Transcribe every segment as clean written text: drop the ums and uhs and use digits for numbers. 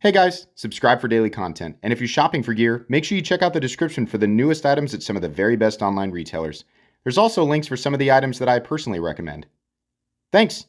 Hey guys, subscribe for daily content. And if you're shopping for gear, make sure you check out the description for the newest items at some of the very best online retailers. There's also links for some of the items that I personally recommend. Thanks!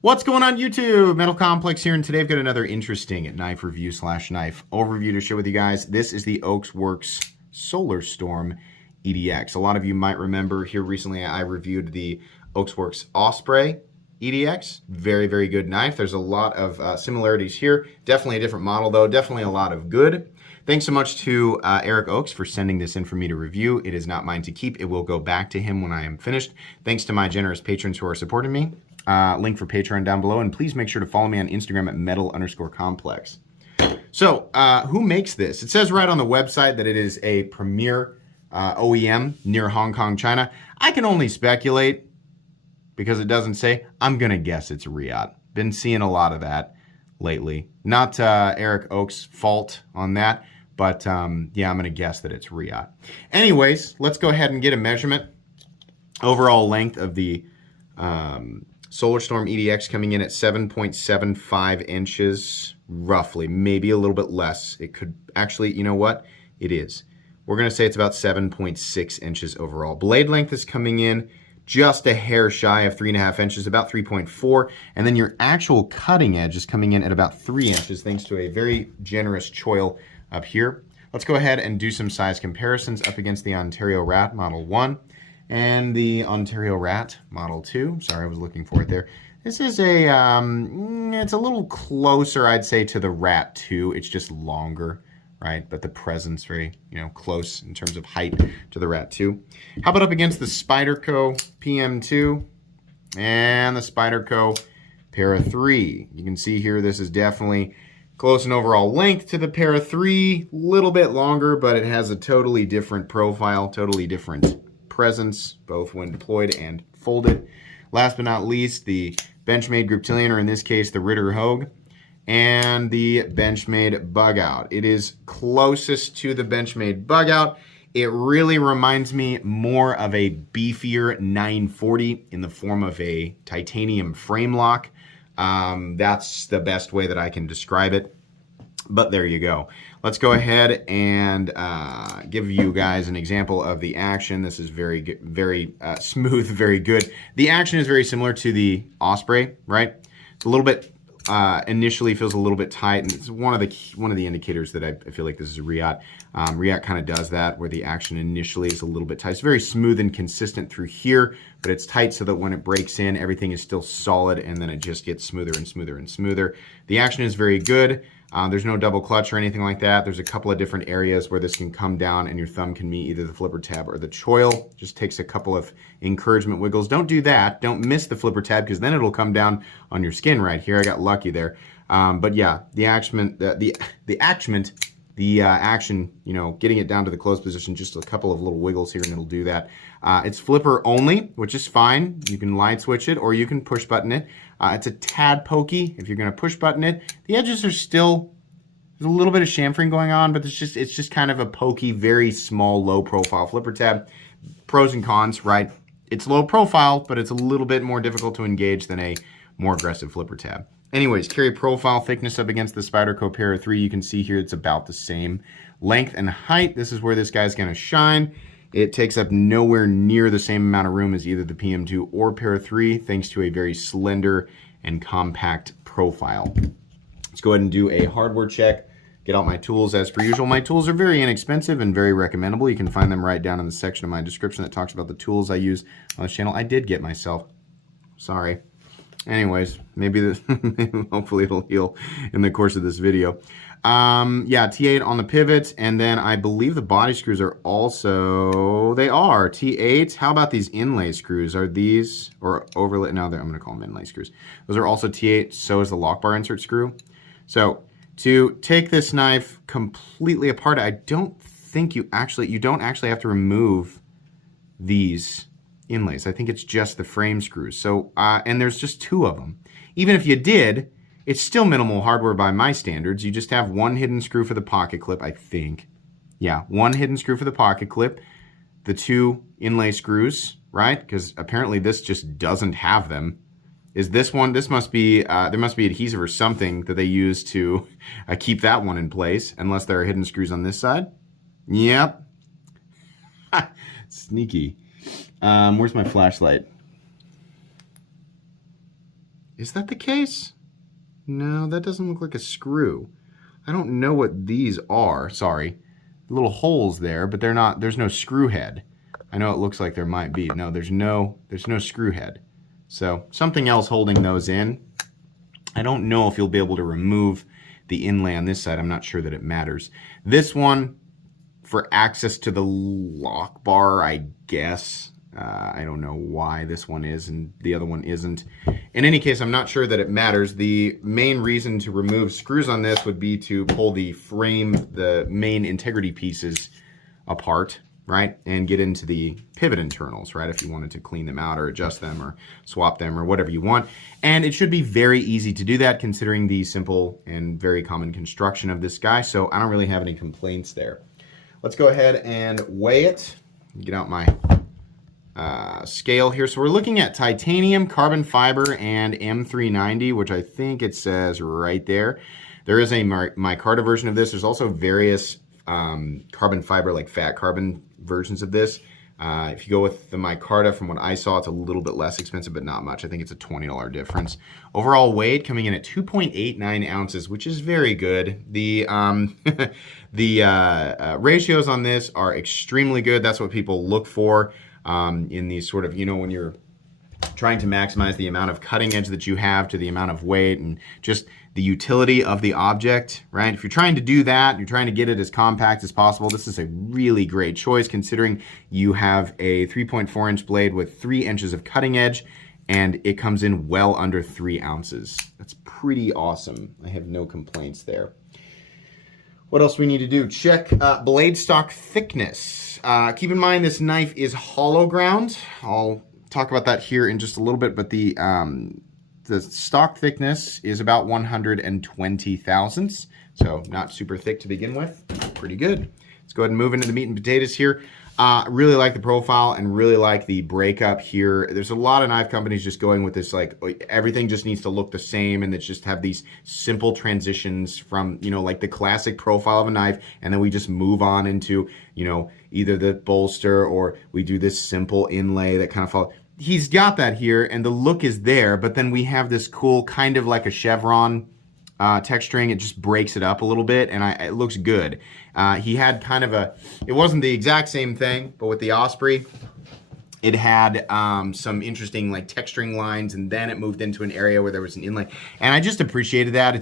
What's going on YouTube? Metal Complex here, and today I've got another interesting knife review / knife overview to share with you guys. This is the Ochs Worx Solarstorm EDX. A lot of you might remember here recently I reviewed the Ochs Worx Osprey EDX. Very, very good knife. There's a lot of similarities here. Definitely a different model though. Definitely a lot of good. Thanks so much to Eric Ochs for sending this in for me to review. It is not mine to keep. It will go back to him when I am finished. Thanks to my generous patrons who are supporting me. Link for Patreon down below. And please make sure to follow me on Instagram at metal_complex. So who makes this? It says right on the website that it is a premier OEM near Hong Kong, China. I can only speculate, because it doesn't say. I'm going to guess it's Riyadh. Been seeing a lot of that lately. Not Eric Ochs' fault on that, but yeah, I'm going to guess that it's Riyadh. Anyways, let's go ahead and get a measurement. Overall length of the Solarstorm EDX coming in at 7.75 inches, roughly. Maybe a little bit less. It could actually, you know what? It is. We're going to say it's about 7.6 inches overall. Blade length is coming in just a hair shy of 3.5 inches, about 3.4, and then your actual cutting edge is coming in at about 3 inches, thanks to a very generous choil up here. Let's go ahead and do some size comparisons up against the Ontario Rat Model 1 and the Ontario Rat Model 2. Sorry, I was looking for it there. This is a, it's a little closer, I'd say, to the Rat 2. It's just longer, right? But the presence very, close in terms of height to the Rat 2. How about up against the Spyderco PM2 and the Spyderco Para 3? You can see here this is definitely close in overall length to the Para 3. A little bit longer, but it has a totally different profile, totally different presence, both when deployed and folded. Last but not least, the Benchmade Griptilian, or in this case, the Ritter Hogue, and the Benchmade Bug Out. It is closest to the Benchmade Bug Out. It really reminds me more of a beefier 940 in the form of a titanium frame lock. That's the best way that I can describe it. But there you go. Let's go ahead and give you guys an example of the action. This is very, very smooth, very good. The action is very similar to the Osprey, right? It's a little bit initially feels a little bit tight, and it's one of the indicators that I feel like this is a Riyadh. Riyadh kind of does that, where the action initially is a little bit tight. It's very smooth and consistent through here, but it's tight so that when it breaks in, everything is still solid, and then it just gets smoother and smoother and smoother. The action is very good. There's no double clutch or anything like that. There's a couple of different areas where this can come down and your thumb can meet either the flipper tab or the choil. Just takes a couple of encouragement wiggles. Don't do that. Don't miss the flipper tab, because then it'll come down on your skin right here. I got lucky there. But yeah, the action, getting it down to the closed position, just a couple of little wiggles here and it'll do that. It's flipper only, which is fine. You can light switch it or you can push button it. It's a tad pokey if you're going to push button it. The edges are still, there's a little bit of chamfering going on, but it's just kind of a pokey, very small, low profile flipper tab. Pros and cons, right? It's low profile, but it's a little bit more difficult to engage than a more aggressive flipper tab. Anyways, carry profile thickness up against the Spyderco Para 3. You can see here it's about the same. Length and height, this is where this guy's going to shine. It takes up nowhere near the same amount of room as either the PM2 or Para 3, thanks to a very slender and compact profile. Let's go ahead and do a hardware check. Get out my tools as per usual. My tools are very inexpensive and very recommendable. You can find them right down in the section of my description that talks about the tools I use on this channel. I did get myself. Sorry. Anyways, maybe hopefully it'll heal in the course of this video. Yeah, T8 on the pivots, and then I believe the body screws are also, they are T8. How about these inlay screws? Are these, or overlay, no, I'm going to call them inlay screws. Those are also T8, so is the Lockbar insert screw. So to take this knife completely apart, I don't think you don't actually have to remove these inlays. I think it's just the frame screws. So, and there's just 2 of them. Even if you did, it's still minimal hardware by my standards. You just have one hidden screw for the pocket clip, I think. Yeah, one hidden screw for the pocket clip, the 2 inlay screws, right? Because apparently this just doesn't have them. is this one. This must be, there must be adhesive or something that they use to keep that one in place, unless there are hidden screws on this side. Yep. Sneaky. Where's my flashlight? Is that the case? No, that doesn't look like a screw. I don't know what these are. Sorry. Little holes there, but they're not, there's no screw head. I know it looks like there might be. No, there's no screw head. So something else holding those in. I don't know if you'll be able to remove the inlay on this side. I'm not sure that it matters. This one, for access to the lock bar, I guess. I don't know why this one is and the other one isn't. In any case, I'm not sure that it matters. The main reason to remove screws on this would be to pull the frame, the main integrity pieces apart, right? And get into the pivot internals, right? If you wanted to clean them out or adjust them or swap them or whatever you want. And it should be very easy to do that considering the simple and very common construction of this guy. So I don't really have any complaints there. Let's go ahead and weigh it. Get out my scale here. So we're looking at titanium, carbon fiber, and M390, which I think it says right there. There is a micarta version of this. There's also various carbon fiber, like fat carbon versions of this. If you go with the micarta, from what I saw, it's a little bit less expensive, but not much. I think it's a $20 difference. Overall weight coming in at 2.89 ounces, which is very good. The the ratios on this are extremely good. That's what people look for in these sort of, you know, when you're trying to maximize the amount of cutting edge that you have to the amount of weight and just the utility of the object, right? If you're trying to do that, you're trying to get it as compact as possible, this is a really great choice considering you have a 3.4-inch blade with 3 inches of cutting edge and it comes in well under 3 ounces. That's pretty awesome. I have no complaints there. What else we need to do? Check blade stock thickness. Keep in mind this knife is hollow ground. I'll talk about that here in just a little bit, but the stock thickness is about 120 thousandths, so not super thick to begin with. Pretty good. Let's go ahead and move into the meat and potatoes here. Really like the profile and really like the breakup here. There's a lot of knife companies just going with this, like everything just needs to look the same and it's just have these simple transitions from, you know, like the classic profile of a knife, and then we just move on into, you know, either the bolster or we do this simple inlay that kind of follows. He's got that here and the look is there, but then we have this cool kind of like a chevron texturing. It just breaks it up a little bit and it looks good. He had kind of a, it wasn't the exact same thing, but with the Osprey, it had some interesting like texturing lines, and then it moved into an area where there was an inlay, and I just appreciated that.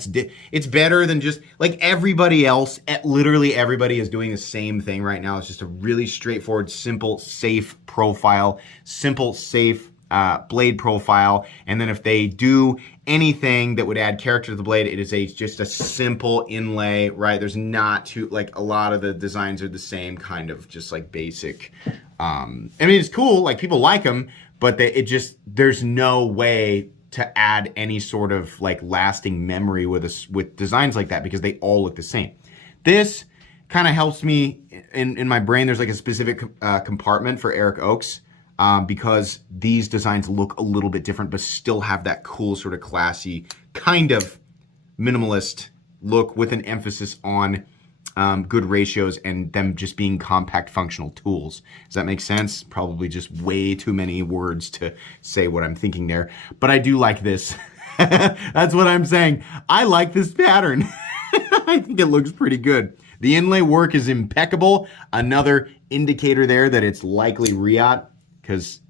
It's better than just like everybody else. Literally everybody is doing the same thing right now. It's just a really straightforward, simple, safe profile, simple, safe blade profile, and then if they do anything that would add character to the blade, it is just a simple inlay, right? There's not too, like a lot of the designs are the same kind of just like basic. I mean, it's cool, like people like them, but there's no way to add any sort of like lasting memory with designs like that because they all look the same. This kind of helps me in my brain. There's like a specific compartment for Eric Ochs. Because these designs look a little bit different, but still have that cool sort of classy, kind of minimalist look with an emphasis on good ratios and them just being compact functional tools. Does that make sense? Probably just way too many words to say what I'm thinking there, but I do like this. That's what I'm saying. I like this pattern. I think it looks pretty good. The inlay work is impeccable. Another indicator there that it's likely Riot. Because,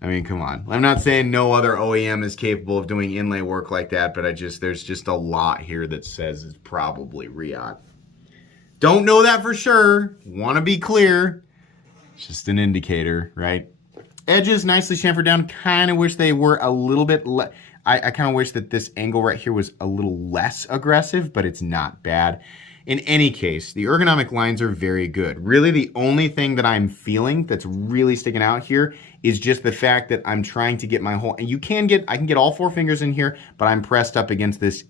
I mean, come on. I'm not saying no other OEM is capable of doing inlay work like that, but there's just a lot here that says it's probably Riot. Don't know that for sure. Want to be clear. It's just an indicator, right? Edges nicely chamfered down. Kind of wish they were a little bit less. I kind of wish that this angle right here was a little less aggressive, but it's not bad. In any case, the ergonomic lines are very good. Really, the only thing that I'm feeling that's really sticking out here is just the fact that I'm trying to get my whole, and I can get all 4 fingers in here, but I'm pressed up against this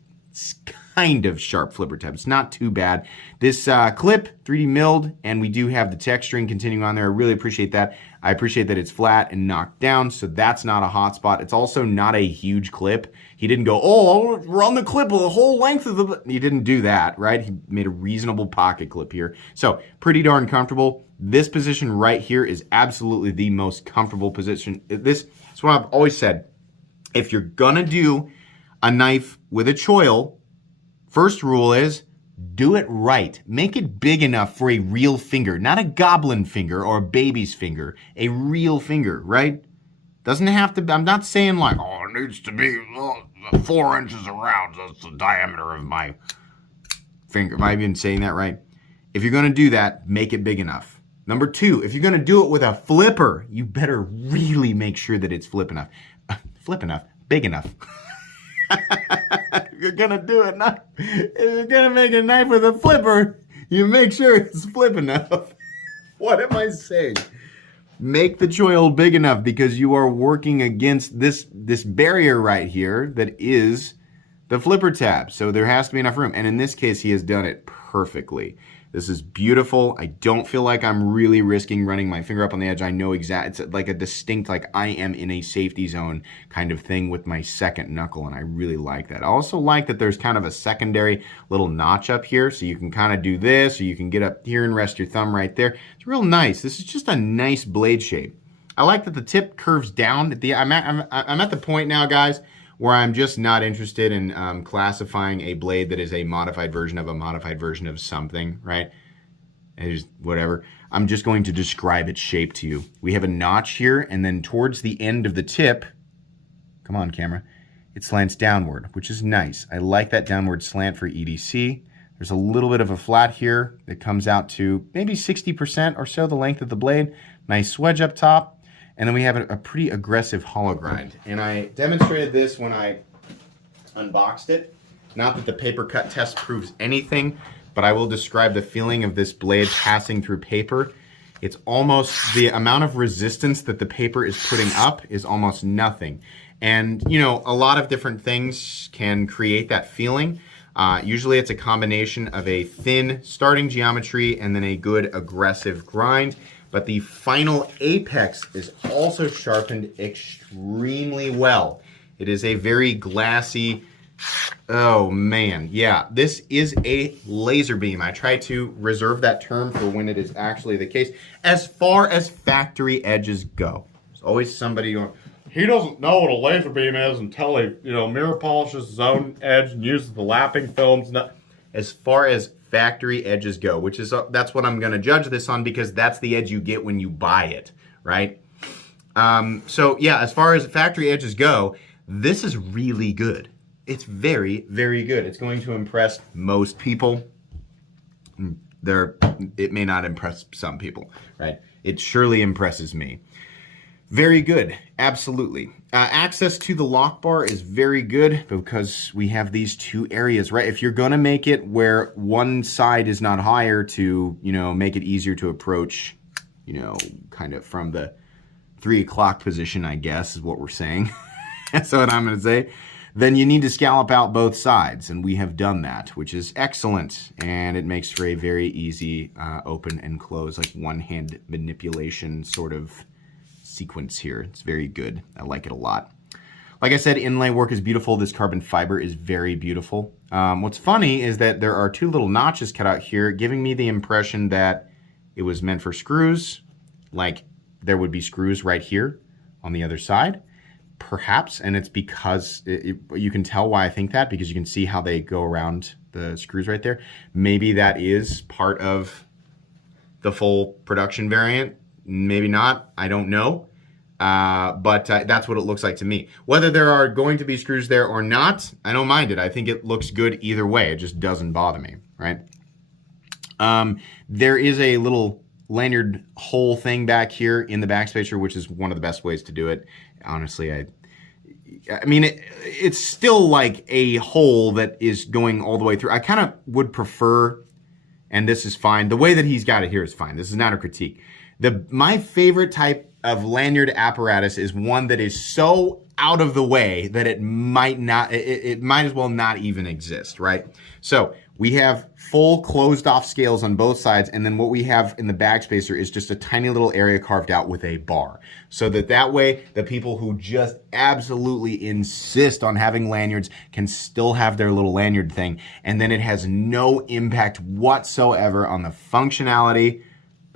kind of sharp flipper tab. It's not too bad. This clip, 3D milled, and we do have the texturing continuing on there. I really appreciate that. I appreciate that it's flat and knocked down, so that's not a hot spot. It's also not a huge clip. He didn't go, oh, I'll run the clip the whole length of the... He didn't do that, right? He made a reasonable pocket clip here. So pretty darn comfortable. This position right here is absolutely the most comfortable position. This is what I've always said. If you're gonna do a knife with a choil, first rule is do it right. Make it big enough for a real finger, not a goblin finger or a baby's finger, a real finger, right? Doesn't have to, I'm not saying like, oh, it needs to be 4 inches around. That's the diameter of my finger. Am I even saying that right? If you're gonna do that, make it big enough. Number 2, if you're gonna do it with a flipper, you better really make sure that it's big enough. If you're gonna do it, if you're gonna make a knife with a flipper, you make sure it's flip enough. What am I saying? Make the choil big enough because you are working against this barrier right here that is the flipper tab. So there has to be enough room. And in this case, he has done it perfectly. This is beautiful. I don't feel like I'm really risking running my finger up on the edge. I know exactly, it's like a distinct, like I am in a safety zone kind of thing with my second knuckle, and I really like that. I also like that there's kind of a secondary little notch up here, so you can kind of do this, or you can get up here and rest your thumb right there. It's real nice. This is just a nice blade shape. I like that the tip curves down. I'm at the point now, guys, where I'm just not interested in classifying a blade that is a modified version of something, right? And just whatever. I'm just going to describe its shape to you. We have a notch here, and then towards the end of the tip, come on camera, it slants downward, which is nice. I like that downward slant for EDC. There's a little bit of a flat here that comes out to maybe 60% or so the length of the blade. Nice wedge up top. And then we have a pretty aggressive hollow grind. And I demonstrated this when I unboxed it. Not that the paper cut test proves anything, but I will describe the feeling of this blade passing through paper. It's almost, the amount of resistance that the paper is putting up is almost nothing. And, you know, a lot of different things can create that feeling. Usually it's a combination of a thin starting geometry and then a good aggressive grind. But the final apex is also sharpened extremely well. It is a very glassy, oh man, yeah, this is a laser beam. I try to reserve that term for when it is actually the case. As far as factory edges go, there's always somebody going, he doesn't know what a laser beam is until he, mirror polishes his own edge and uses the lapping films. As far as factory edges go, which is that's what I'm going to judge this on, because that's the edge you get when you buy it, right? So yeah, as far as factory edges go, this is really good. It's very, very good. It's going to impress most people. It may not impress some people, right? It surely impresses me. Very good, absolutely. Access to the lock bar is very good because we have these two areas, right? If you're gonna make it where one side is not higher to, make it easier to approach, kind of from the 3 o'clock position, I guess is what we're saying. That's what I'm gonna say. Then you need to scallop out both sides, and we have done that, which is excellent, and it makes for a very easy open and close, like one-hand manipulation sort of sequence here. It's very good. I like it a lot. Like I said, inlay work is beautiful. This carbon fiber is very beautiful. What's funny is that there are 2 little notches cut out here, giving me the impression that it was meant for screws, like there would be screws right here on the other side, perhaps, and it's because you can tell why I think that, because you can see how they go around the screws right there. Maybe that is part of the full production variant. Maybe not, I don't know, but that's what it looks like to me. Whether there are going to be screws there or not, I don't mind it. I think it looks good either way. It just doesn't bother me, right? There is a little lanyard hole thing back here in the backspacer, which is one of the best ways to do it. Honestly, I mean, it's still like a hole that is going all the way through. I kind of would prefer, and this is fine, the way that he's got it here is fine. This is not a critique. My favorite type of lanyard apparatus is one that is so out of the way that it might not, it might as well not even exist, right? So we have full closed off scales on both sides, and then what we have in the bag spacer is just a tiny little area carved out with a bar. So that way, the people who just absolutely insist on having lanyards can still have their little lanyard thing, and then it has no impact whatsoever on the functionality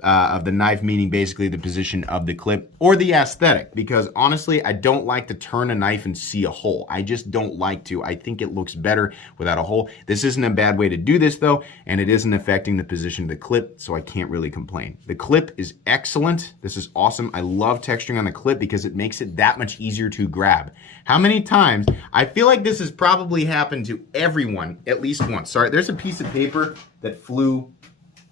of the knife, meaning basically the position of the clip or the aesthetic, because honestly, I don't like to turn a knife and see a hole. I just don't like to. I think it looks better without a hole. This isn't a bad way to do this though, and it isn't affecting the position of the clip, so I can't really complain. The clip is excellent. This is awesome. I love texturing on the clip because it makes it that much easier to grab. How many times, I feel like this has probably happened to everyone at least once. Sorry, there's a piece of paper that flew.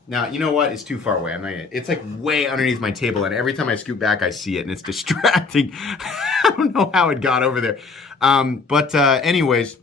Now, you know what? It's too far away. I'm not gonna, it's like way underneath my table, and every time I scoot back, I see it, and it's distracting. I don't know how it got over there. Anyways,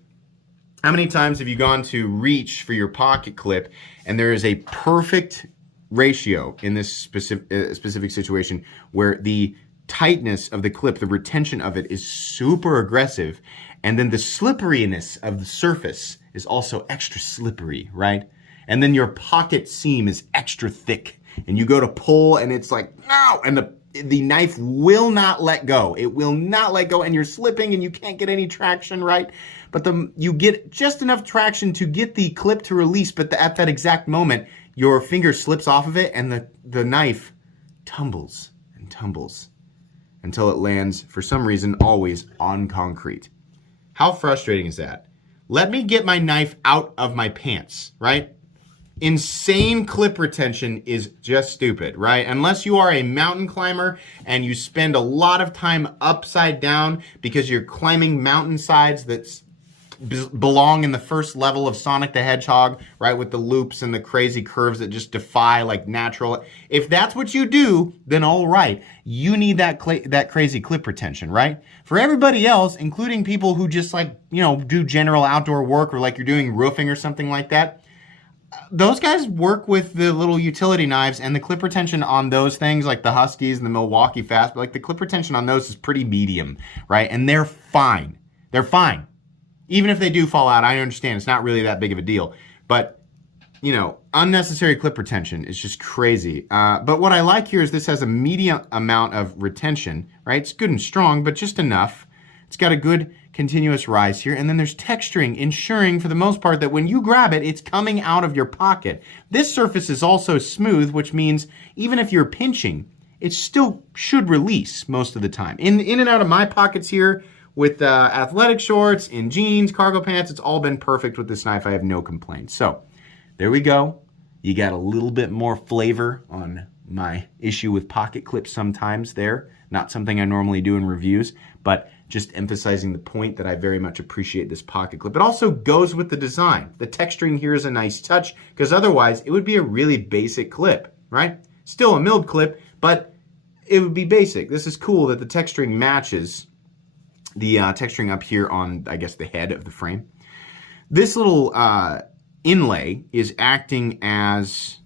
how many times have you gone to reach for your pocket clip, and there is a perfect ratio in this specific situation where the tightness of the clip, the retention of it is super aggressive, and then the slipperiness of the surface is also extra slippery, right? And then your pocket seam is extra thick, and you go to pull, and it's like, no, and the knife will not let go. It will not let go, and you're slipping, and you can't get any traction, right? But you get just enough traction to get the clip to release, but at that exact moment, your finger slips off of it, and the knife tumbles and tumbles until it lands, for some reason, always on concrete. How frustrating is that? Let me get my knife out of my pants, right? Insane clip retention is just stupid, right? Unless you are a mountain climber and you spend a lot of time upside down because you're climbing mountainsides that belong in the first level of Sonic the Hedgehog, right? With the loops and the crazy curves that just defy like natural. If that's what you do, then all right. You need that crazy clip retention, right? For everybody else, including people who just like, you know, do general outdoor work, or like you're doing roofing or something like that, those guys work with the little utility knives, and the clip retention on those things, like the Huskies and the Milwaukee Fast, but like the clip retention on those is pretty medium, right? And they're fine. They're fine. Even if they do fall out, I understand. It's not really that big of a deal. But, you know, unnecessary clip retention is just crazy. But what I like here is this has a medium amount of retention, right? It's good and strong, but just enough. It's got a good continuous rise here, and then there's texturing, ensuring for the most part that when you grab it, it's coming out of your pocket. This surface is also smooth, which means even if you're pinching, it still should release most of the time. In and out of my pockets here with athletic shorts, in jeans, cargo pants, it's all been perfect with this knife. I have no complaints. So there we go. You got a little bit more flavor on my issue with pocket clips sometimes there. Not something I normally do in reviews, but just emphasizing the point that I very much appreciate this pocket clip. It also goes with the design. The texturing here is a nice touch, because otherwise it would be a really basic clip, right? Still a milled clip, but it would be basic. This is cool that the texturing matches the texturing up here on, I guess, the head of the frame. This little inlay is acting as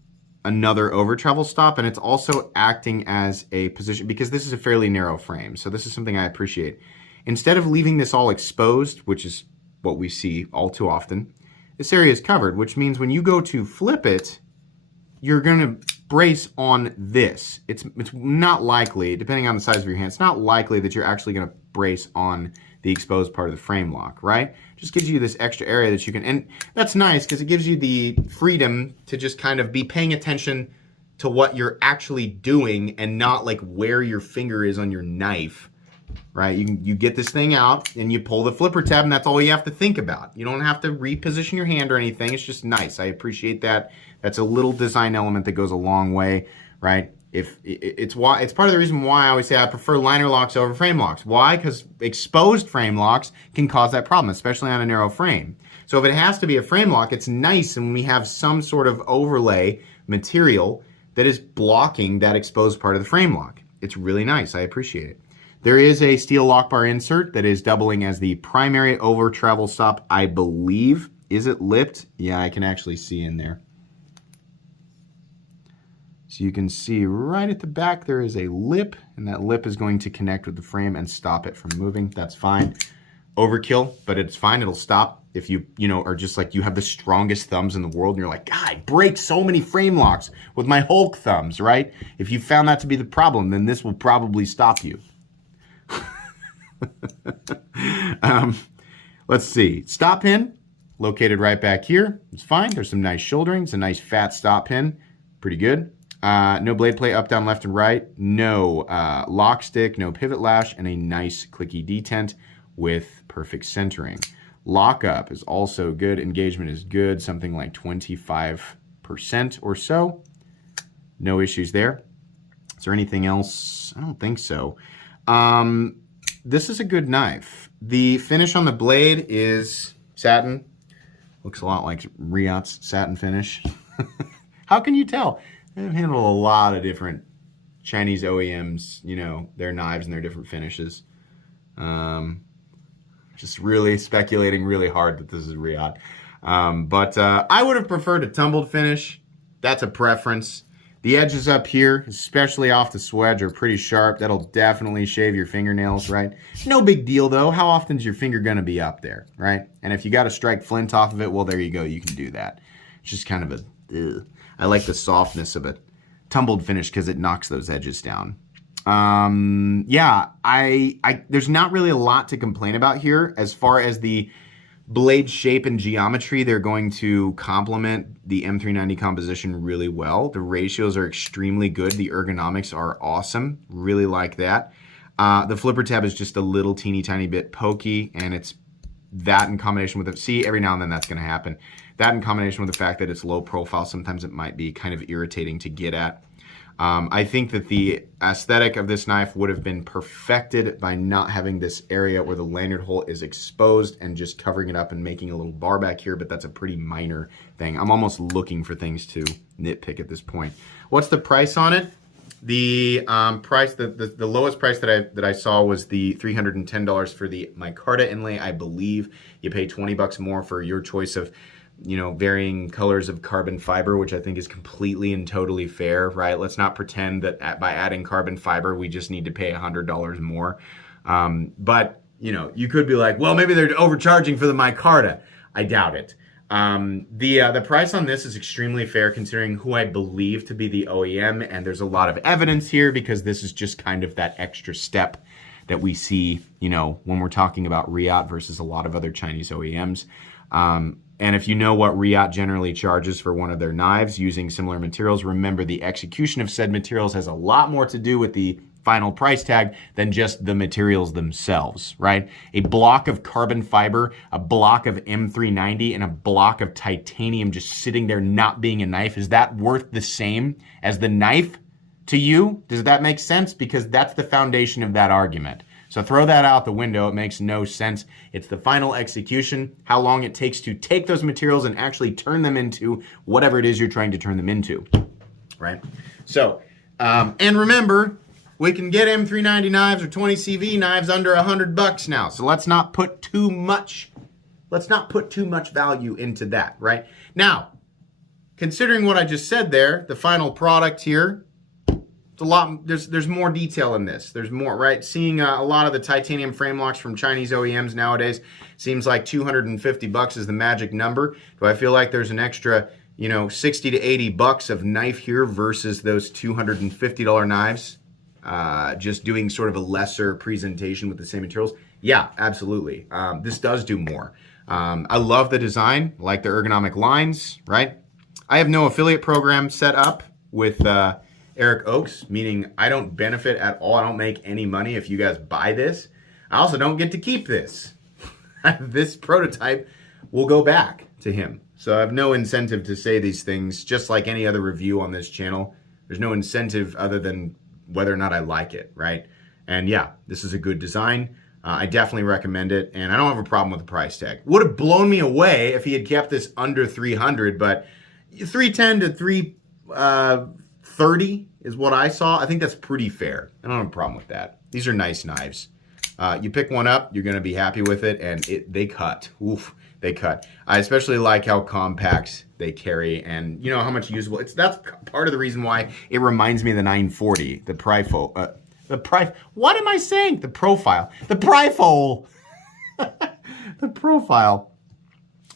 another over travel stop, and it's also acting as a position, because this is a fairly narrow frame, so this is something I appreciate. Instead of leaving this all exposed, which is what we see all too often, this area is covered, which means when you go to flip it, you're going to brace on this. It's not likely, depending on the size of your hand, it's not likely that you're actually going to brace on the exposed part of the frame lock, right? Just gives you this extra area that you can, and that's nice because it gives you the freedom to just kind of be paying attention to what you're actually doing and not like where your finger is on your knife, right? You get this thing out and you pull the flipper tab, and that's all you have to think about. You don't have to reposition your hand or anything. It's just nice. I appreciate that. That's a little design element that goes a long way, right? It's part of the reason why I always say I prefer liner locks over frame locks. Why? Because exposed frame locks can cause that problem, especially on a narrow frame. So if it has to be a frame lock, it's nice when we have some sort of overlay material that is blocking that exposed part of the frame lock. It's really nice. I appreciate it. There is a steel Lockbar insert that is doubling as the primary over travel stop, I believe. Is it lipped? Yeah, I can actually see in there. So you can see right at the back there is a lip, and that lip is going to connect with the frame and stop it from moving. That's fine. Overkill, but it's fine. It'll stop if you know, are just like you have the strongest thumbs in the world and you're like, God, I break so many frame locks with my Hulk thumbs, right? If you found that to be the problem, then this will probably stop you. Let's see. Stop pin, located right back here. It's fine. There's some nice shouldering. It's a nice fat stop pin. Pretty good. No blade play up, down, left, and right. No lock stick, no pivot lash, and a nice clicky detent with perfect centering. Lockup is also good. Engagement is good, something like 25% or so. No issues there. Is there anything else? I don't think so. This is a good knife. The finish on the blade is satin. Looks a lot like Riot's satin finish. How can you tell? They've handled a lot of different Chinese OEMs, you know, their knives and their different finishes. Just really speculating really hard that this is Riot. But I would have preferred a tumbled finish. That's a preference. The edges up here, especially off the swedge, are pretty sharp. That'll definitely shave your fingernails, right? No big deal, though. How often is your finger going to be up there, right? And if you got to strike flint off of it, well, there you go. You can do that. It's just kind of a... Ugh. I like the softness of a tumbled finish because it knocks those edges down. Yeah, there's not really a lot to complain about here. As far as the blade shape and geometry, they're going to complement the M390 composition really well. The ratios are extremely good. The ergonomics are awesome. Really like that. The flipper tab is just a little teeny tiny bit pokey, and it's that in combination with see, every now and then that's going to happen. That in combination with the fact that it's low profile, sometimes it might be kind of irritating to get at. I think that the aesthetic of this knife would have been perfected by not having this area where the lanyard hole is exposed and just covering it up and making a little bar back here, but that's a pretty minor thing. I'm almost looking for things to nitpick at this point. What's the price on it? The price, the lowest price that I saw was the $310 for the micarta inlay. I believe you pay $20 more for your choice of, you know, varying colors of carbon fiber, which I think is completely and totally fair, right? Let's not pretend that by adding carbon fiber, we just need to pay $100 more. But, you know, you could be like, well, maybe they're overcharging for the micarta. I doubt it. The price on this is extremely fair considering who I believe to be the OEM, and there's a lot of evidence here because this is just kind of that extra step that we see, you know, when we're talking about Riot versus a lot of other Chinese OEMs. And if you know what Riot generally charges for one of their knives using similar materials, remember the execution of said materials has a lot more to do with the final price tag than just the materials themselves, right? A block of carbon fiber, a block of M390, and a block of titanium just sitting there not being a knife, is that worth the same as the knife to you? Does that make sense? Because that's the foundation of that argument. So throw that out the window. It makes no sense. It's the final execution, how long it takes to take those materials and actually turn them into whatever it is you're trying to turn them into, right? So, and remember, we can get M390 knives or 20 CV knives under $100 now. So let's not put too much value into that, right? Now, considering what I just said there, the final product here, it's a lot. There's more detail in this. There's more, right? Seeing a lot of the titanium frame locks from Chinese OEMs nowadays seems like $250 is the magic number. Do I feel like there's an extra, you know, $60 to $80 of knife here versus those $250 knives? Just doing sort of a lesser presentation with the same materials? Yeah, absolutely. This does do more. I love the design, like the ergonomic lines, right? I have no affiliate program set up with Eric Ochs, meaning I don't benefit at all. I don't make any money if you guys buy this. I also don't get to keep this. This prototype will go back to him. So I have no incentive to say these things, just like any other review on this channel. There's no incentive other than whether or not I like it, right? And yeah, this is a good design. I definitely recommend it, and I don't have a problem with the price tag. Would have blown me away if he had kept this under $300, but $310 to $330 is what I saw. I think that's pretty fair. I don't have a problem with that. These are nice knives. You pick one up, you're going to be happy with it, and they cut. Oof. they cut. I especially like how compact they carry, and you know how much usable. That's part of the reason why it reminds me of the 940, the Profile. What am I saying? The Profile. The Profile. The Profile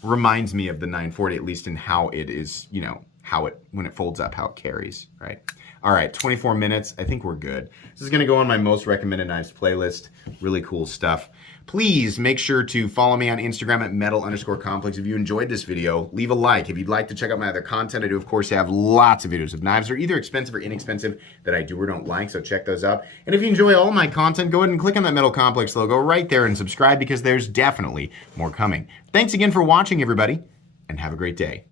reminds me of the 940, at least in how it is, you know, how it, when it folds up, how it carries, right? All right, 24 minutes. I think we're good. This is going to go on my most recommended knives playlist. Really cool stuff. Please make sure to follow me on Instagram at metal_complex. If you enjoyed this video, leave a like. If you'd like to check out my other content, I do, of course, have lots of videos of knives that are either expensive or inexpensive that I do or don't like, so check those out. And if you enjoy all my content, go ahead and click on that Metal Complex logo right there and subscribe, because there's definitely more coming. Thanks again for watching, everybody, and have a great day.